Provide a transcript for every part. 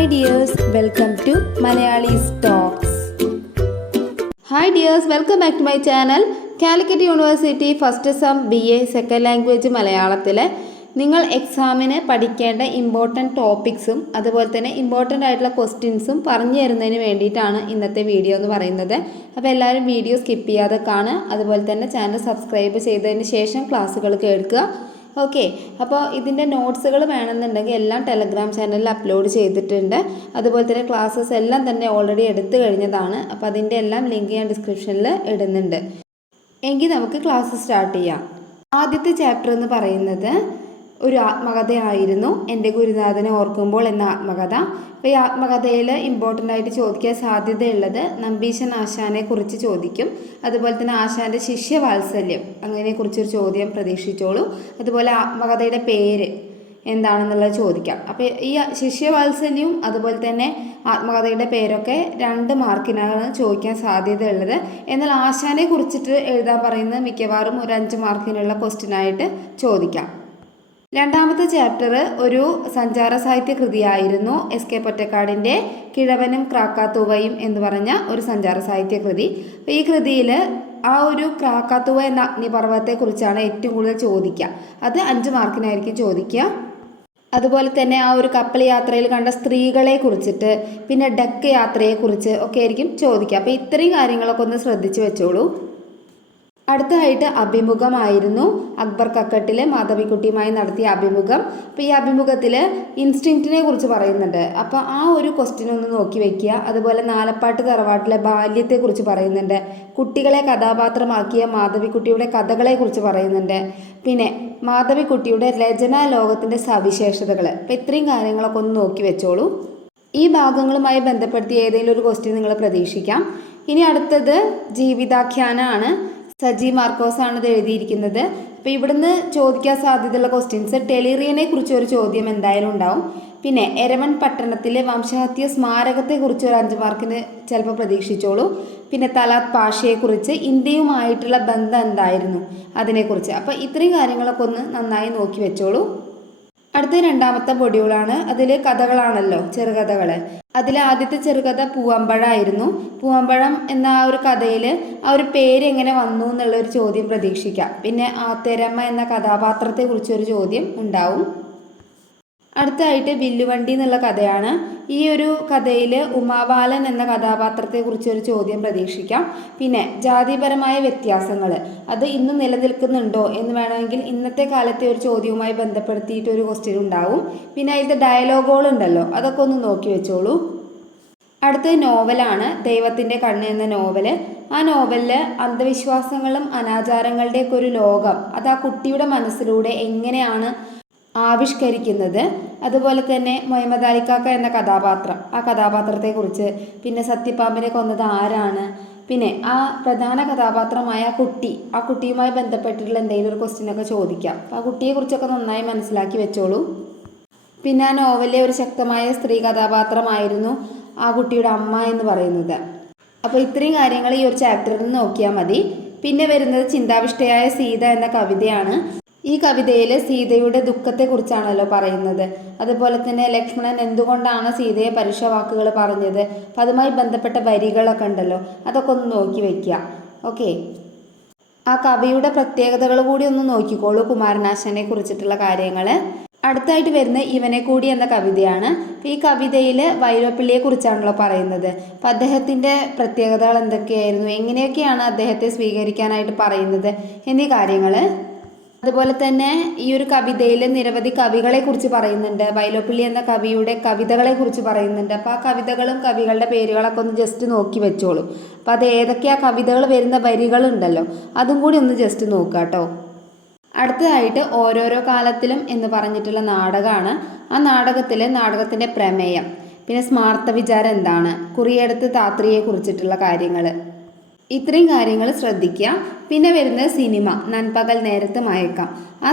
Hi dears, welcome to Malayali's Talks. Hi dears, welcome back to my channel. Calicut university first sem BA second language മലയാളത്തിലെ നിങ്ങൾ എക്സാമിന് പഠിക്കേണ്ട important ടോപ്പിക്സും അതുപോലെ തന്നെ important ആയിട്ടുള്ള ക്വസ്റ്റ്യൻസും പറഞ്ഞു തരുന്നതിന് വേണ്ടിയിട്ടാണ് ഇന്നത്തെ വീഡിയോ എന്ന് പറയുന്നത്. അപ്പോൾ എല്ലാവരും വീഡിയോ സ്കിപ്പ് ചെയ്യാതെ കാണുക. അതുപോലെ തന്നെ ചാനൽ സബ്സ്ക്രൈബ് ചെയ്തതിന് ശേഷം ക്ലാസ്സുകൾ കേൾക്കുക. ഓക്കെ, അപ്പോൾ ഇതിൻ്റെ നോട്ട്സുകൾ വേണമെന്നുണ്ടെങ്കിൽ എല്ലാം ടെലഗ്രാം ചാനലിൽ അപ്ലോഡ് ചെയ്തിട്ടുണ്ട്. അതുപോലെ തന്നെ ക്ലാസ്സസ് എല്ലാം തന്നെ ഓൾറെഡി എടുത്തു കഴിഞ്ഞതാണ്. അപ്പോൾ അതിൻ്റെ എല്ലാം ലിങ്ക് ഞാൻ ഡിസ്ക്രിപ്ഷനിൽ ഇടുന്നുണ്ട്. എങ്കിൽ നമുക്ക് ക്ലാസ് സ്റ്റാർട്ട് ചെയ്യാം. ആദ്യത്തെ ചാപ്റ്റർ എന്ന് പറയുന്നത് ഒരു ആത്മകഥയായിരുന്നു, എൻ്റെ ഗുരുനാഥനെ ഓർക്കുമ്പോൾ എന്ന ആത്മകഥ. അപ്പോൾ ഈ ആത്മകഥയിൽ ഇമ്പോർട്ടൻ്റ് ആയിട്ട് ചോദിക്കാൻ സാധ്യതയുള്ളത് നമ്പീശൻ ആശാനെ കുറിച്ച് ചോദിക്കും. അതുപോലെ തന്നെ ആശാൻ്റെ ശിഷ്യവാത്സല്യം അങ്ങനെക്കുറിച്ചൊരു ചോദ്യം പ്രതീക്ഷിച്ചോളൂ. അതുപോലെ ആത്മകഥയുടെ പേര് എന്താണെന്നുള്ളത് ചോദിക്കാം. അപ്പോൾ ഈ ശിഷ്യവാത്സല്യവും അതുപോലെ തന്നെ ആത്മകഥയുടെ പേരൊക്കെ 2 മാർക്കിനാണ് ചോദിക്കാൻ സാധ്യതയുള്ളത്. എന്നാൽ ആശാനെ കുറിച്ചിട്ട് എഴുതാൻ പറയുന്നത് മിക്കവാറും ഒരു 5 മാർക്കിനുള്ള ക്വസ്റ്റ്യനായിട്ട് ചോദിക്കാം. രണ്ടാമത്തെ ചാപ്റ്റർ ഒരു സഞ്ചാര സാഹിത്യ കൃതിയായിരുന്നു, SK പൊറ്റക്കാടിൻ്റെ കിഴവനും ക്രാക്കാത്തുവയും എന്ന് പറഞ്ഞ ഒരു സഞ്ചാര സാഹിത്യ കൃതി. അപ്പോൾ ഈ കൃതിയിൽ ആ ഒരു ക്രാക്കാത്തുവ എന്ന അഗ്നിപർവ്വതത്തെക്കുറിച്ചാണ് ഏറ്റവും കൂടുതൽ ചോദിക്കുക. അത് 5 മാർക്കിനായിരിക്കും ചോദിക്കുക. അതുപോലെ തന്നെ ആ ഒരു കപ്പൽ യാത്രയിൽ കണ്ട സ്ത്രീകളെ കുറിച്ചിട്ട് പിന്നെ ഡക്ക് യാത്രയെക്കുറിച്ച് ഒക്കെ ആയിരിക്കും ചോദിക്കുക. അപ്പോൾ ഇത്രയും കാര്യങ്ങളൊക്കെ ഒന്ന് ശ്രദ്ധിച്ച് വെച്ചോളൂ. അടുത്തതായിട്ട് അഭിമുഖമായിരുന്നു, അക്ബർ കക്കട്ടിൽ മാധവിക്കുട്ടിയുമായി നടത്തിയ അഭിമുഖം. അപ്പോൾ ഈ അഭിമുഖത്തിൽ ഇൻസ്റ്റിങ്ക്റ്റിനെ കുറിച്ച് പറയുന്നുണ്ട്. അപ്പോൾ ആ ഒരു ക്വസ്റ്റ്യൻ ഒന്ന് നോക്കി വെക്കുക. അതുപോലെ നാലപ്പാട്ട് തറവാട്ടിലെ ബാല്യത്തെക്കുറിച്ച് പറയുന്നുണ്ട്. കുട്ടികളെ കഥാപാത്രമാക്കിയ മാധവിക്കുട്ടിയുടെ കഥകളെക്കുറിച്ച് പറയുന്നുണ്ട്. പിന്നെ മാധവിക്കുട്ടിയുടെ രചനാ ലോകത്തിൻ്റെ സവിശേഷതകൾ. അപ്പോൾ ഇത്രയും കാര്യങ്ങളൊക്കെ ഒന്ന് നോക്കി വെച്ചോളൂ. ഈ ഭാഗങ്ങളുമായി ബന്ധപ്പെടുത്തി ഏതെങ്കിലും ഒരു ക്വസ്റ്റ്യൻ നിങ്ങൾ പ്രതീക്ഷിക്കാം. ഇനി അടുത്തത് ജീവിതാഖ്യാനമാണ്. സജി മാർക്കോസ് ആണ് ഇത് എഴുതിയിരിക്കുന്നത്. അപ്പോൾ ഇവിടുന്ന് ചോദിക്കാൻ സാധ്യതയുള്ള ക്വസ്റ്റ്യൻസ് ടെലിറിയനെ കുറിച്ച് ഒരു ചോദ്യം എന്തായാലും ഉണ്ടാവും. പിന്നെ എരവൺ പട്ടണത്തിലെ വംശഹത്യ സ്മാരകത്തെക്കുറിച്ച് ഒരു 5 മാർക്കിന് ചിലപ്പോൾ പ്രതീക്ഷിച്ചോളൂ. പിന്നെ തലാത്ത് പാഷയെക്കുറിച്ച് ഇന്ത്യയുമായിട്ടുള്ള ബന്ധം എന്തായിരുന്നു അതിനെക്കുറിച്ച്. അപ്പോൾ ഇത്രയും കാര്യങ്ങളൊക്കെ ഒന്ന് നന്നായി നോക്കി വെച്ചോളൂ. അടുത്ത രണ്ടാമത്തെ മൊഡ്യൂളാണ്. അതിൽ കഥകളാണല്ലോ, ചെറുകഥകൾ. അതിൽ ആദ്യത്തെ ചെറുകഥ പൂവമ്പഴമായിരുന്നു. പൂവമ്പഴം എന്ന ആ ഒരു കഥയിൽ ആ ഒരു പേര് എങ്ങനെ വന്നു എന്നുള്ളൊരു ചോദ്യം പ്രതീക്ഷിക്കാം. പിന്നെ ആത്തേരമ്മ എന്ന കഥാപാത്രത്തെക്കുറിച്ചൊരു ചോദ്യം ഉണ്ടാവും. അടുത്തായിട്ട് വില്ലുവണ്ടി എന്നുള്ള കഥയാണ്. ഈ ഒരു കഥയിൽ ഉമാബാലൻ എന്ന കഥാപാത്രത്തെക്കുറിച്ചൊരു ചോദ്യം പ്രതീക്ഷിക്കാം. പിന്നെ ജാതിപരമായ വ്യത്യാസങ്ങൾ അത് ഇന്ന് നിലനിൽക്കുന്നുണ്ടോ എന്ന് വേണമെങ്കിൽ ഇന്നത്തെ കാലത്തെ ഒരു ചോദ്യവുമായി ബന്ധപ്പെടുത്തിയിട്ട് ഒരു ക്വസ്റ്റ്യൻ ഉണ്ടാവും. പിന്നെ അതിൻ്റെ ഡയലോഗുകളുണ്ടല്ലോ, അതൊക്കെ ഒന്ന് നോക്കി വെച്ചോളൂ. അടുത്ത നോവലാണ് ദൈവത്തിൻ്റെ കണ്ണ് എന്ന നോവല്. ആ നോവലിൽ അന്ധവിശ്വാസങ്ങളും അനാചാരങ്ങളുടെയൊക്കെ ഒരു ലോകം അത് ആ കുട്ടിയുടെ മനസ്സിലൂടെ എങ്ങനെയാണ് ആവിഷ്കരിക്കുന്നത്. അതുപോലെ തന്നെ മുഹമ്മദ് അലിക്കാക്ക എന്ന കഥാപാത്രം, ആ കഥാപാത്രത്തെക്കുറിച്ച്, പിന്നെ സത്യപാമ്പിനെ കൊന്നത് ആരാണ്, പിന്നെ ആ പ്രധാന കഥാപാത്രമായ ആ കുട്ടിയുമായി ബന്ധപ്പെട്ടിട്ടുള്ള എന്തെങ്കിലും ഒരു ക്വസ്റ്റ്യനൊക്കെ ചോദിക്കാം. അപ്പോൾ ആ കുട്ടിയെക്കുറിച്ചൊക്കെ നന്നായി മനസ്സിലാക്കി വെച്ചോളൂ. പിന്നെ ആ നോവലിലെ ഒരു ശക്തമായ സ്ത്രീ കഥാപാത്രമായിരുന്നു ആ കുട്ടിയുടെ അമ്മ എന്ന് പറയുന്നത്. അപ്പോൾ ഇത്രയും കാര്യങ്ങൾ ഈ ഒരു ചാപ്റ്ററിൽ നിന്ന് നോക്കിയാൽ മതി. പിന്നെ വരുന്നത് ചിന്താവിഷ്ടയായ സീത എന്ന കവിതയാണ്. ഈ കവിതയിൽ സീതയുടെ ദുഃഖത്തെക്കുറിച്ചാണല്ലോ പറയുന്നത്. അതുപോലെ തന്നെ ലക്ഷ്മണൻ എന്തുകൊണ്ടാണ് സീതയെ പരുഷ വാക്കുകൾ പറഞ്ഞത്, അപ്പം അതുമായി ബന്ധപ്പെട്ട വരികളൊക്കെ ഉണ്ടല്ലോ, അതൊക്കെ ഒന്ന് നോക്കി വയ്ക്കുക. ഓക്കെ, ആ കവിയുടെ പ്രത്യേകതകൾ കൂടി ഒന്ന് നോക്കിക്കോളൂ, കുമാരനാശാനെ കുറിച്ചിട്ടുള്ള കാര്യങ്ങൾ. അടുത്തായിട്ട് വരുന്ന ഇവനെ കൂടി എന്ന കവിതയാണ്. ഈ കവിതയിൽ വൈലോപ്പിള്ളിയെ കുറിച്ചാണല്ലോ പറയുന്നത്. അപ്പം അദ്ദേഹത്തിൻ്റെ പ്രത്യേകതകൾ എന്തൊക്കെയായിരുന്നു, എങ്ങനെയൊക്കെയാണ് അദ്ദേഹത്തെ സ്വീകരിക്കാനായിട്ട് പറയുന്നത് എന്നീ കാര്യങ്ങൾ. അതുപോലെ തന്നെ ഈ ഒരു കവിതയിൽ നിരവധി കവികളെ കുറിച്ച് പറയുന്നുണ്ട്. വൈലോപ്പിള്ളി എന്ന കവിയുടെ കവിതകളെ കുറിച്ച് പറയുന്നുണ്ട്. അപ്പോൾ ആ കവിതകളും കവികളുടെ പേരുകളൊക്കെ ഒന്ന് ജസ്റ്റ് നോക്കി വെച്ചോളൂ. അപ്പോൾ അത് ഏതൊക്കെയാ കവിതകൾ വരുന്ന വരികളുണ്ടല്ലോ, അതും കൂടി ഒന്ന് ജസ്റ്റ് നോക്കുക കേട്ടോ. അടുത്തതായിട്ട് ഓരോരോ കാലത്തിലും എന്ന് പറഞ്ഞിട്ടുള്ള നാടകമാണ്. ആ നാടകത്തിൻ്റെ പ്രമേയം, പിന്നെ സ്മാർത്ഥ വിചാരം എന്താണ്, കുറിയെടുത്ത് താത്രിയെ കുറിച്ചിട്ടുള്ള കാര്യങ്ങൾ, ഇത്രയും കാര്യങ്ങൾ ശ്രദ്ധിക്കുക. പിന്നെ വരുന്നത് സിനിമ നൻപകൽ നേരത്ത് മയക്കാം. ആ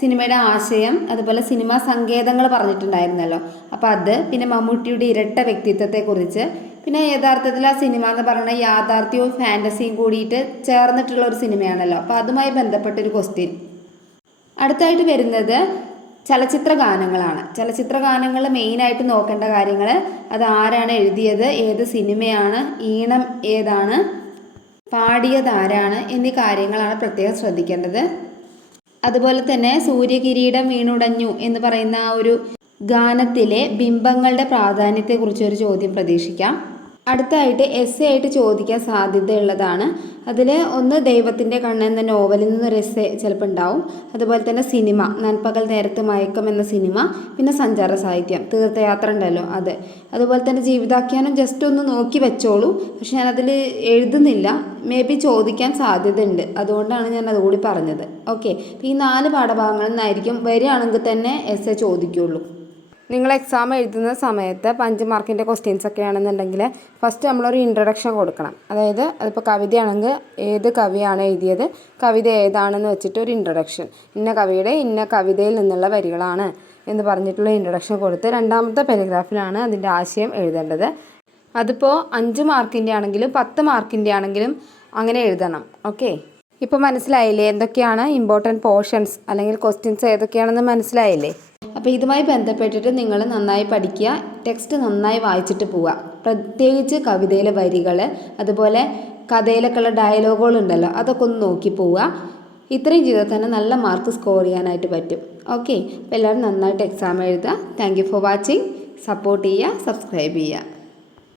സിനിമയുടെ ആശയം, അതുപോലെ സിനിമാ സങ്കേതങ്ങൾ പറഞ്ഞിട്ടുണ്ടായിരുന്നല്ലോ, അപ്പോൾ അത്, പിന്നെ മമ്മൂട്ടിയുടെ ഇരട്ട വ്യക്തിത്വത്തെക്കുറിച്ച്, പിന്നെ യഥാർത്ഥത്തിൽ ആ സിനിമ എന്ന് പറയുന്നത് യാഥാർത്ഥ്യവും ഫാൻറ്റസിയും കൂടിയിട്ട് ചേർന്നിട്ടുള്ള ഒരു സിനിമയാണല്ലോ, അപ്പോൾ അതുമായി ബന്ധപ്പെട്ടൊരു ക്വസ്റ്റ്യൻ. അടുത്തായിട്ട് വരുന്നത് ചലച്ചിത്ര ഗാനങ്ങളാണ്. ചലച്ചിത്ര ഗാനങ്ങൾ മെയിനായിട്ട് നോക്കേണ്ട കാര്യങ്ങൾ അത് ആരാണ് എഴുതിയത്, ഏത് സിനിമയാണ്, ഈണം ഏതാണ്, പാടിയത് ആരാണ് എന്നീ കാര്യങ്ങളാണ് പ്രത്യേകം ശ്രദ്ധിക്കേണ്ടത്. അതുപോലെ തന്നെ സൂര്യകിരീടം വീണുടഞ്ഞു എന്ന് പറയുന്ന ആ ഒരു ഗാനത്തിലെ ബിംബങ്ങളുടെ പ്രാധാന്യത്തെക്കുറിച്ച് ഒരു ചോദ്യം പ്രതീക്ഷിക്കാം. അടുത്തായിട്ട് എസ്സേ ആയിട്ട് ചോദിക്കാൻ സാധ്യതയുള്ളതാണ്. അതിൽ ഒന്ന് ദൈവത്തിൻ്റെ കണ്ണ് എന്ന നോവലിൽ നിന്നൊരു എസ്സേ ചിലപ്പോൾ ഉണ്ടാവും. അതുപോലെ തന്നെ സിനിമ നൻപകൽ നേരത്ത് മയക്കം എന്ന സിനിമ, പിന്നെ സഞ്ചാര സാഹിത്യം തീർത്ഥയാത്ര ഉണ്ടല്ലോ അത്. അതുപോലെ തന്നെ ജീവിതാഖ്യാനം ജസ്റ്റ് ഒന്ന് നോക്കി വെച്ചോളൂ. പക്ഷെ ഞാനതിൽ എഴുതുന്നില്ല, മേ ബി ചോദിക്കാൻ സാധ്യതയുണ്ട്, അതുകൊണ്ടാണ് ഞാൻ അതുകൂടി പറഞ്ഞത്. ഓക്കെ, അപ്പോൾ ഈ 4 പാഠഭാഗങ്ങളിൽ നിന്നായിരിക്കും വരികയാണെങ്കിൽ തന്നെ എസ്സേ ചോദിക്കുള്ളൂ. നിങ്ങൾ എക്സാം എഴുതുന്ന സമയത്ത് 5 മാർക്കിൻ്റെ ക്വസ്റ്റ്യൻസ് ഒക്കെ ആണെന്നുണ്ടെങ്കിൽ ഫസ്റ്റ് നമ്മളൊരു ഇൻട്രൊഡക്ഷൻ കൊടുക്കണം. അതായത് അതിപ്പോൾ കവിതയാണെങ്കിൽ ഏത് കവിയാണ് എഴുതിയത്, കവിത ഏതാണെന്ന് വെച്ചിട്ട് ഒരു ഇൻട്രൊഡക്ഷൻ, ഇന്ന കവിയുടെ ഇന്ന കവിതയിൽ നിന്നുള്ള വരികളാണ് എന്ന് പറഞ്ഞിട്ടുള്ള ഇൻട്രൊഡക്ഷൻ കൊടുത്ത് രണ്ടാമത്തെ പാരഗ്രാഫിലാണ് അതിൻ്റെ ആശയം എഴുതേണ്ടത്. അതിപ്പോൾ 5 മാർക്കിൻ്റെ ആണെങ്കിലും 10 മാർക്കിൻ്റെ ആണെങ്കിലും അങ്ങനെ എഴുതണം. ഓക്കെ, ഇപ്പോൾ മനസ്സിലായില്ലേ എന്തൊക്കെയാണ് ഇമ്പോർട്ടൻറ്റ് പോർഷൻസ് അല്ലെങ്കിൽ ക്വസ്റ്റ്യൻസ് ഏതൊക്കെയാണെന്ന് മനസ്സിലായില്ലേ? അപ്പോൾ ഇതുമായി ബന്ധപ്പെട്ടിട്ട് നിങ്ങൾ നന്നായി പഠിക്കുക, ടെക്സ്റ്റ് നന്നായി വായിച്ചിട്ട് പോവുക. പ്രത്യേകിച്ച് കവിതയിലെ വരികൾ, അതുപോലെ കഥയിലൊക്കെയുള്ള ഡയലോഗുകളുണ്ടല്ലോ, അതൊക്കെ ഒന്ന് നോക്കി പോവുക. ഇത്രയും ചെയ്താൽ തന്നെ നല്ല മാർക്ക് സ്കോർ ചെയ്യാനായിട്ട് പറ്റും. ഓക്കെ, അപ്പോൾ എല്ലാവരും നന്നായിട്ട് എക്സാം എഴുതുക. Thank you for watching. Support ചെയ്യുക, സബ്സ്ക്രൈബ് ചെയ്യുക.